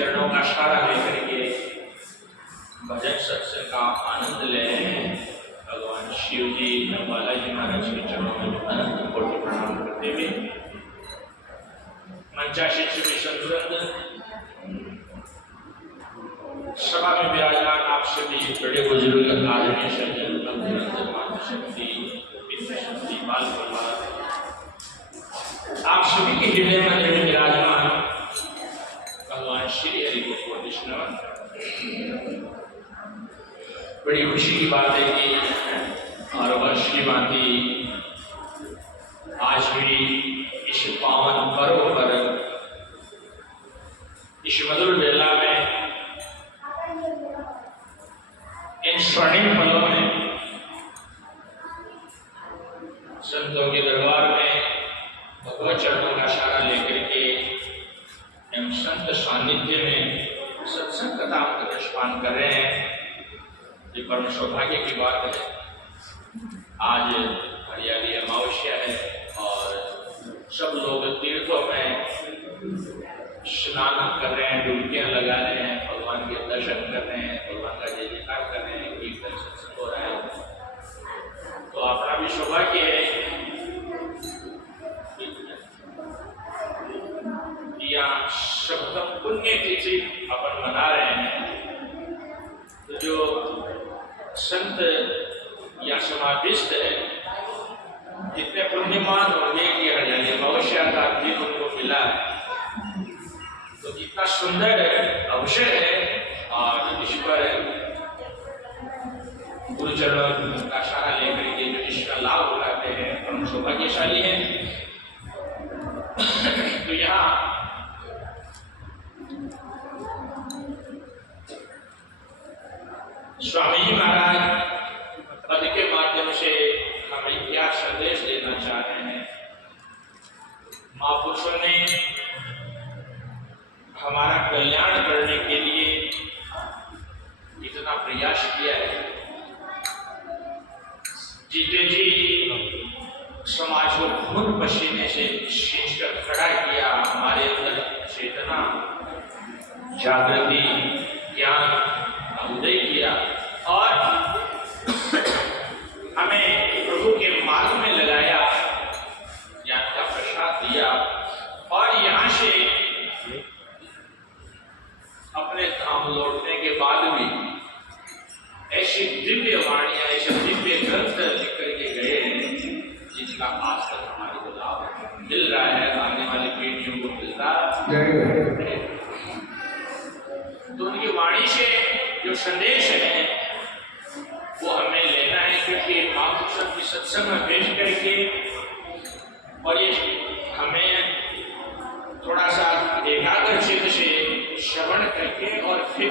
चरणों का सहारा लेकर के भजन सत्संग का आनंद लें। भगवान शिव जी बालाजी महाराज के चरणों में अनंत कोटि प्रणाम करते हुए मंचाशीर्ष में संतुलन सभा में विराजमान आप सभी बड़े बुजुर्ग आदरणीय सज्जन मातृशक्ति पितृशक्ति बाल परिवार आप सभी के हृदय मंदिर में विराजमान भगवान श्री हरि को कृष्ण। बड़ी खुशी की बात है कि हर वर्ष की भांति आज भी इस पावन पर्व पर इस मधुर बेला में इन स्वर्णिम पलों में संतों के दरबार में भगवत चरणों का सहारा लेकर के हम संत सानिध्य में सत्संग कथा का दर्शपान कर रहे हैं। ये परम सौभाग्य की बात है। आज हरियाली अमावस्या है और सब लोग तीर्थों में स्नान कर रहे हैं, डुबकियां लगा रहे हैं, भगवान के दर्शन कर रहे हैं, भगवान का जय जयकार कर रहे हैं, कीर्तन सत्संग हो रहा है। तो अपना भी सौभाग्य है या सप्तम पुण्य तिथि अपन मना रहे हैं। तो जो संत या समाधिस्थ है कितने पुण्यमान होंगे कि हरियाली अमावस्या का दिन उनको मिला है। तो कितना सुंदर अवसर है और इस पर गुरुचरणों का सहारा लेकर के जो इसका लाभ उठाते हैं हम सौभाग्यशाली हैं। तो यहाँ स्वामी जी महाराज पद के माध्यम से हमें क्या संदेश देना चाह रहे हैं। महापुरुषों ने हमारा कल्याण करने के लिए इतना प्रयास किया है। जीते जी समाज को खून पसीने से खींचकर खड़ा किया, हमारे अंदर चेतना जागृति ज्ञान उदय किया और हमें प्रभु के मार्ग में लगाया, ज्ञान का प्रसाद दिया और यहाँ से अपने धाम लौटने के बाद भी ऐसी दिव्य वाणियां ऐसे दिव्य ग्रंथ लिख करके गए जिनका आज तक हमारे को लाभ मिल रहा है, आने वाली पीढ़ियों को मिलता है। तो उनकी वाणी से जो संदेश है वो हमें लेना है, क्योंकि महापुरुषों की सत्संग में भेज करके और ये हमें थोड़ा सा एकाग्र चित्त से श्रवण करके और फिर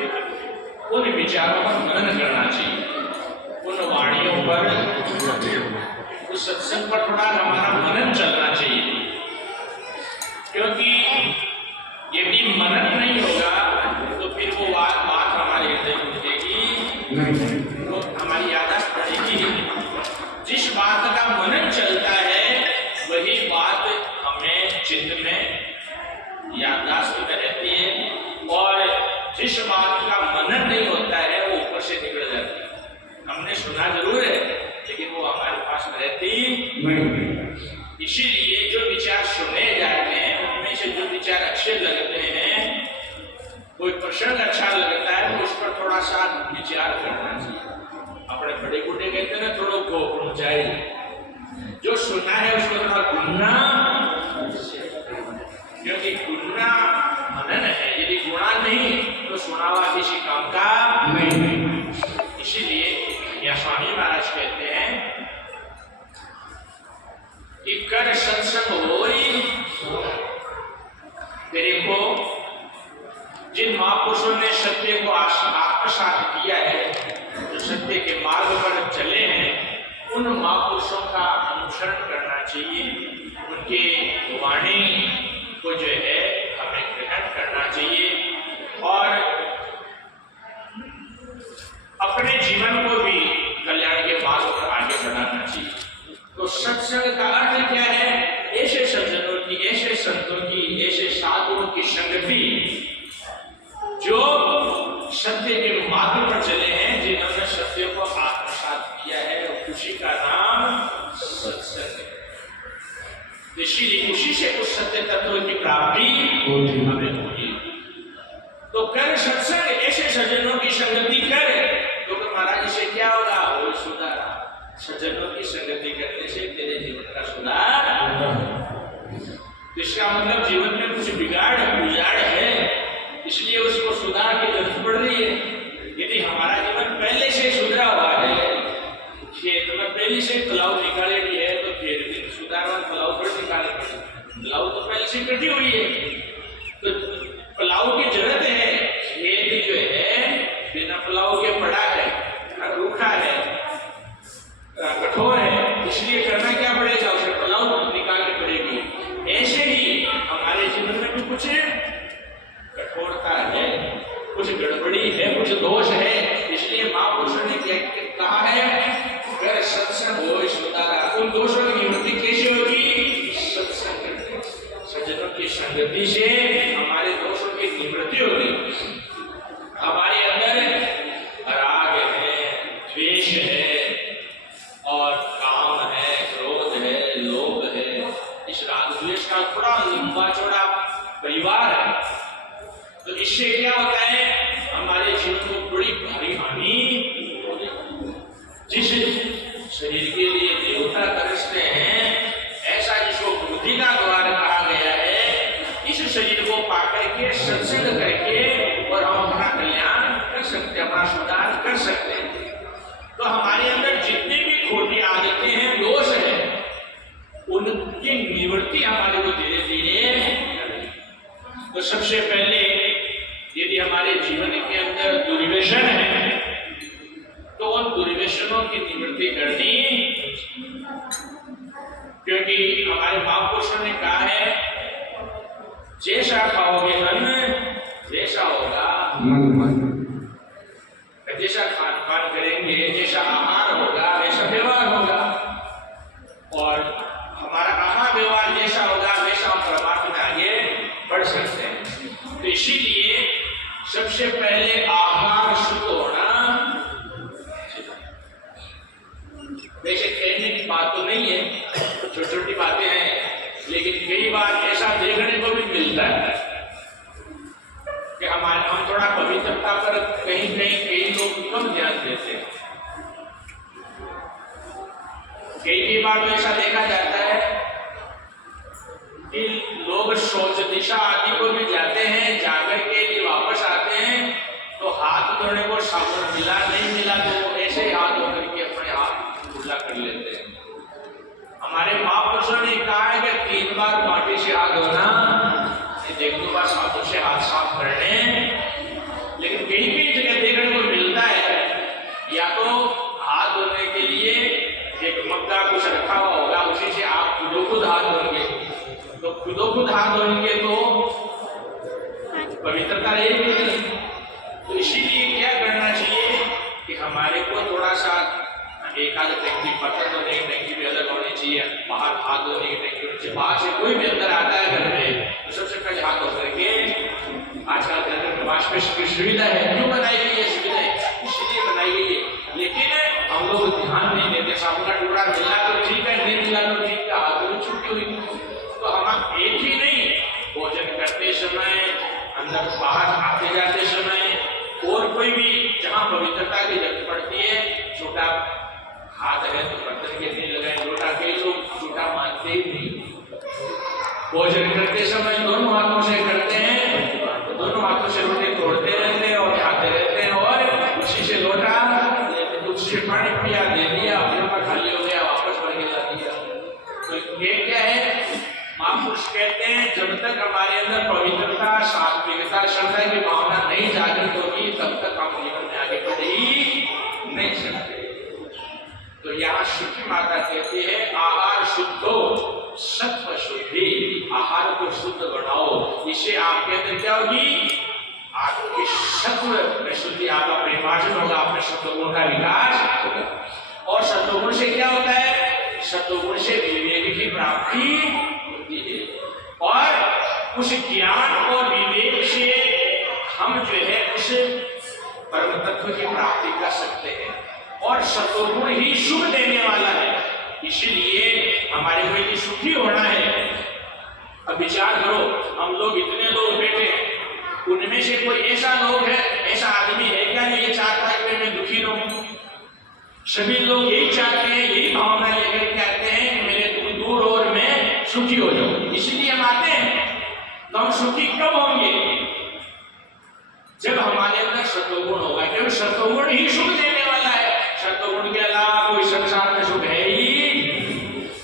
उन विचारों पर मनन करना चाहिए। उन वाणियों पर उस सत्संग पर थोड़ा हमारा मनन चलना चाहिए, क्योंकि यदि मनन नहीं होगा तो फिर वो बात हमारे हृदय में उठेगी, तो हमारी याददाश्त बढ़ेगी। जिस बात का मनन चलता है वही बात हमें चित्त में याददाश्त में रहती है और जिस बात का मनन नहीं होता है वो ऊपर से निकल जाती है। हमने सुना जरूर है लेकिन वो हमारे पास रहती नहीं। इसीलिए जो विचार सुने जाते हैं उनमें से जो विचार अच्छे लगते हैं, कोई प्रसंग अच्छा लगता है तो उस पर थोड़ा सा विचार करना चाहिए। अपने बड़े बूढ़े कहते हैं ना, थोड़ा गोप ऊंचाई, जो सुना है उसको थोड़ा गुनना, क्योंकि गुनना मनन है। यदि गुणा नहीं तो सुना हुआ किसी काम का नहीं। इसीलिए यह स्वामी महाराज कहते हैं कि कर सत्संग होई तेरे को। जिन महापुरुषों ने सत्य को आत्मसात किया है, जो सत्य के मार्ग पर चले हैं, उन महापुरुषों का अनुसरण करना चाहिए। उनके वाणी को जो है हमें ग्रहण करना चाहिए और अपने जीवन को भी कल्याण के मार्ग पर आगे बढ़ाना चाहिए। तो सत्संग का अर्थ क्या है? ऐसे सज्जनों की, ऐसे संतों की, ऐसे साधुओं की संगति इसीलिए उसी से उस सत्य तत्व की प्राप्ति हमें होगी। तो कर सत्संग, ऐसे सज्जनों की संगति कर, तो महाराज इससे क्या होगा? वो सुधार। सज्जनों की संगति करने से तेरे जीवन का सुधार। इसका मतलब जीवन में कुछ बिगाड़ उजाड़ है, इसलिए उसको सुधार की जरूरत पड़ रही है। यदि हमारा जीवन पहले से सुधरा हुआ है, खेत में पहले से पलाव निकाले भी है, तो खेत में सुधारवान पलाव पर निकाले पड़े। पलाव तो पहले से कटी हुई है, तो पलाव की जरूरत है। खेत जो है बिना पलाव के पड़ा है, रूखा है, कठोर है, इसलिए करना क्या पड़ेगा? उसे पलाव निकालनी पड़ेगी। ऐसे ही हमारे जीवन में भी कुछ कठोरता है, कुछ गड़बड़ी है, कुछ दोष है, इसलिए महापुरुषों ने क्या कहा है? अगर सत्संग हो सुधारा। उन दोषों की निवृत्ति कैसे होगी? सत्संग, सज्जनों की संगति से हमारे दोषों की निवृत्ति होगी। हमारे अंदर राग है, द्वेष है, और काम है, क्रोध है, लोभ है। इस राग द्वेष का थोड़ा लंबा चौड़ा परिवार है, तो इससे क्या होता है? हमारे जीवन को बड़ी भारी हानि। जिस शरीर के लिए देवता तरसते हैं, ऐसा जिसको बुद्धि का द्वार कहा गया है, इस शरीर को पाकर के सत्संग करके और हम अपना कल्याण कर सकते हैं, अपना सुधार कर सकते हैं। तो हमारे अंदर जितनी भी खोटी आदतें हैं, दोष है, उनकी निवृत्ति हमारे को धीरे धीरे। तो सबसे पहले यदि हमारे जीवन के अंदर दुर्व्यसन है, तो उन दुर्व्यसनों की निवृत्ति करनी, क्योंकि हमारे महापुरुषों ने कहा है, जैसा खाओगे अन्न वैसा होगा मन। जैसा खान पान करेंगे, जैसा आहार होगा, वैसा व्यवहार होगा, और हमारा आहार व्यवहार जैसा होगा, वैसा हम परमात्मा में आगे बढ़ सकते हैं। तो इसीलिए सबसे पहले आहार शुद्ध होना। वैसे कहने की बात तो नहीं है, छोटी छोटी बातें हैं, लेकिन कई बार ऐसा देखने को भी मिलता है कि हम थोड़ा पवित्रता पर कई लोग कम ध्यान देते हैं। कई बार तो ऐसा देखा जाता है कि लोग शौच दिशा आदि को भी जाते हैं, जाकर के लिए वापस आते हैं, तो हाथ धोने को साबुन मिला नहीं मिला, तो ऐसे ही हाथ धो करके अपने हाथ खुला कर लेते हैं। हमारे महापुरुषों ने कहा है कि 3 बार माटी से हाथ धोना, 1-2 बार साबुन से हाथ साफ करने। लेकिन कई जगह देखने को मिलता है, या तो हाथ धोने के लिए एक मग्गा कुछ रखा हुआ होगा, उसी से आप खुद हाथ धोएंगे, तो खुद हाथ धोएंगे तो पवित्रता रहेगी। तो इसीलिए क्या करना चाहिए कि हमारे को थोड़ा सा एक आध टंकी, बर्तन धोने की टंकी भी अलग होनी चाहिए, बाहर हाथ धोने की टंकी होनी चाहिए। बाहर से कोई भी अंदर आता है घर में, तो सबसे पहले हाथ धो करके, आजकल घर में वाश बेसिन की सुविधा है। क्यों बनाई गई है सुविधा? इसलिए बनाई गई है, लेकिन हम लोग ध्यान नहीं देते। साबुन का टुकड़ा मिला तो ठीक है, नहीं मिला तो ठीक है, हाथ धोनी छुट्टी हुई। तो हम एक ही नहीं, भोजन करते समय, अंदर बाहर आते जाते समय, और कोई भी जहाँ पवित्रता की जरूरत पड़ती है, छोटा हाथ है तो बर्तन के नहीं लगाए, लोटा के लोग छोटा मानते ही नहीं। भोजन करते समय दोनों हाथों से करते हैं, तो दोनों हाथों से रोटी तोड़ते रहते हैं और खाते रहते हैं, और उसी से लोटा उससे पानी पिया, दे दिया, अपना खाली हो गया, वापस भर के ला दिया। तो ये क्या है? महापुरुष कहते हैं, जब तक हमारे अंदर पवित्रता, सात्विकता, श्रद्धा की भावना नहीं जागृत होगी, तब तक हम जीवन में आगे बढ़ ही नहीं सकते। तो यहाँ शुद्धि माता कहती है, आहार शुद्धो सत्व शुद्धि, आहार को शुद्ध बनाओ। इससे आपके अंदर क्या होगी? आपकी सत्व में शुद्धि, आपका परिमार्जन होगा, आपके सत्वगुण का विकास होगा। और सत्वगुण से क्या होता है? सत्वगुण से विवेक की प्राप्ति होती है, और उस ज्ञान और विवेक से हम जो है उस परम तत्व की प्राप्ति कर सकते हैं। और सत्वगुण ही शुभ देने वाला है। इसीलिए हमारे को यदि सुखी होना है, अब विचार करो, हम लोग इतने लोग बैठे हैं, उनमें से कोई ऐसा लोग है, ऐसा आदमी है क्या जो ये चाहता है कि मैं दुखी रहूं? सभी लोग यही चाहते हैं, यही भावना लेकर के आते हैं कि मेरे तुम दूर और मैं सुखी हो जाऊं। इसलिए हम आते हैं। तो हम सुखी कब होंगे? जब हमारे अंदर सत्वगुण होगा, क्योंकि सत्वगुण ही सुख देने वाला है। सत्वगुण के अलावा कोई संसार में सुख है ही,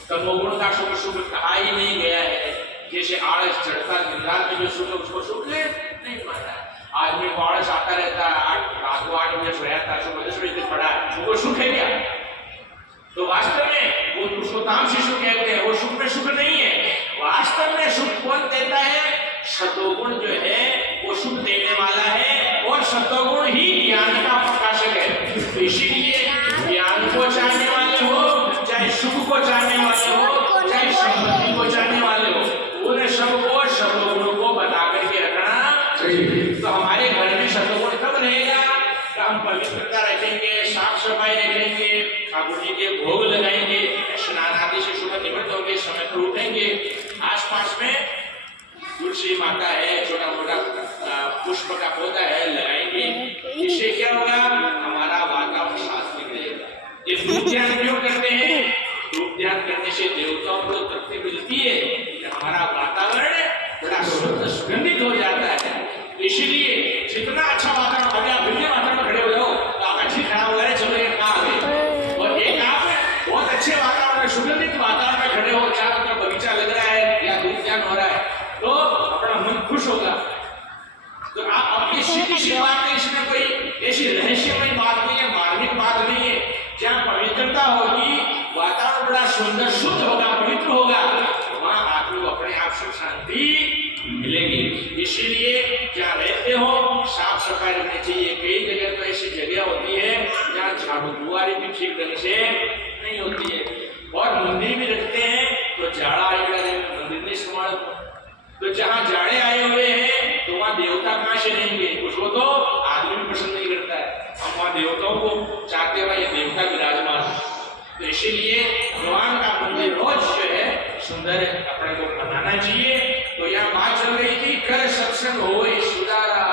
तमोगुण का सुख सुख कहा ही नहीं गया है। जैसे आलस चढ़ता निद्रा में जो सुख, उसको सुख नहीं माना। आदमी को आलस आता रहता है, रात को 8 बजे सोया था, सुबह 10 बजे पड़ा, वो सुख है क्या? तो वास्तव में वो उसको तामसी सुख कहते हैं, वो सुख में सुख नहीं है। वास्तव में सुख कौन देता है? सत्वगुण जो है वो सुख देने वाला है, और सत्वगुण ही ज्ञान का प्रकाशक है। तो इसीलिए ज्ञान को चाहने वाले हो, चाहे सुख को चाहने वाले हो, चाहे संपत्ति को चाहने वाले हो, उन्हें सबको सत्वगुण को बना करके रखना चाहिए। तो हमारे घर में सत्वगुण कब रहेगा? हम पवित्रता रखेंगे, साफ सफाई रखेंगे, ठाकुर जी के भोग लगाएंगे, स्नान आदि से सुबह निवृत्त होंगे, समय पर उठेंगे, आसपास में तुलसी माता है, छोटा मोटा पुष्प का पौधा है, लगाएंगे। इससे क्या होगा? हमारा वातावरण साफ निकलेगा। ये धूप ध्यान क्यों करते हैं? धूप ध्यान करने से देवताओं को तृप्ति मिलती है कि हमारा वातावरण बड़ा शुद्ध सुगंधित हो जाता है। इसीलिए जितना अच्छा वातावरण हो गया, भिन्न वातावरण में खड़े हो जाओ तो आप अच्छी खड़ा हो गए, चलो एक कहाँ है, और एक आप बहुत अच्छे वातावरण में, सुगंधित वातावरण में खड़े हो, चारों तरफ बगीचा लग रहा है या धूप ध्यान हो रहा है, तो अपना मन खुश होगा। तो आप अपनी सीधी सी बात है, इसमें कोई ऐसी रहस्यमय बात नहीं है, मार्मिक बात नहीं है। जहाँ पवित्रता होगी, वातावरण बड़ा सुंदर शुद्ध होगा, पवित्र होगा, वहाँ आदमी को अपने आप सुख शांति मिलेगी। इसीलिए जहाँ रहते हो साफ सफाई रखनी चाहिए। कई जगह तो ऐसी जगह होती है जहाँ झाड़ू बुआरी भी ठीक ढंग से नहीं होती है, और मंदिर भी रखते हैं तो जाड़ा आएगा, मंदिर नहीं संभाल। तो जहाँ जाड़े आए हुए हैं तो वहाँ देवता कहाँ से रहेंगे? उसको तो आदमी भी पसंद नहीं करता है। हम वहाँ देवताओं को चाहते हैं, ये देवता विराजमान। तो इसीलिए भगवान का मंदिर रोज जो है सुंदर अपने को बनाना चाहिए। तो यहाँ बात चल रही थी, कर सत्संग हो सुधारा,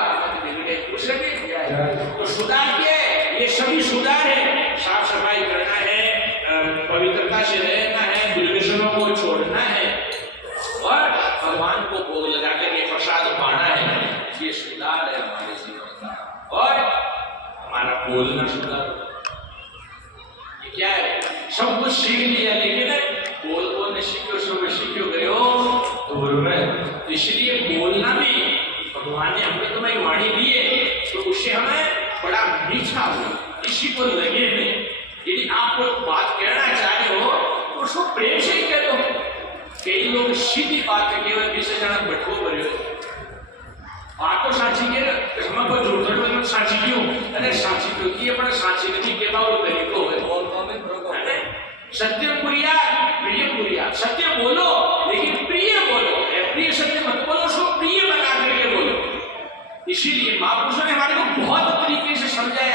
तो सुधार के ये सभी सुधार है। साफ सफाई करना है, पवित्रता से रहना है, दुर्व्यसनों को छोड़ना है, और भगवान को भोग लगा करके प्रसाद पाना है। ये सुधार है हमारे जीवन का। और हमारा बोलना सुधार, ये क्या है? सब कुछ सीख लिया, लेकिन बोलने सीखो, सब सीखो गए हो तो में। इसलिए बोलना भी भगवान ने हमें तुम्हें वाणी दी है, तो उससे हमें बड़ा मीठा हो, किसी को लगे नहीं। यदि आप कोई बात कहना चाहे हो तो उसको प्रेम से ही कह दो। कई लोग सीधी बात करके हुए किसी जना बैठो बने बात तो साची के हम को जोड़ जोड़ में साची क्यों? अरे साची क्यों की अपने साची नहीं के बाबू तरीको है। सत्य पुरिया प्रिय पुरिया, सत्य बोलो लेकिन प्रिय बोलो। प्रिय सत्य मत बोलो, उसको प्रिय बना करके बोलो। इसीलिए महापुरुषों ने हमारे को बहुत तरीके से समझाया।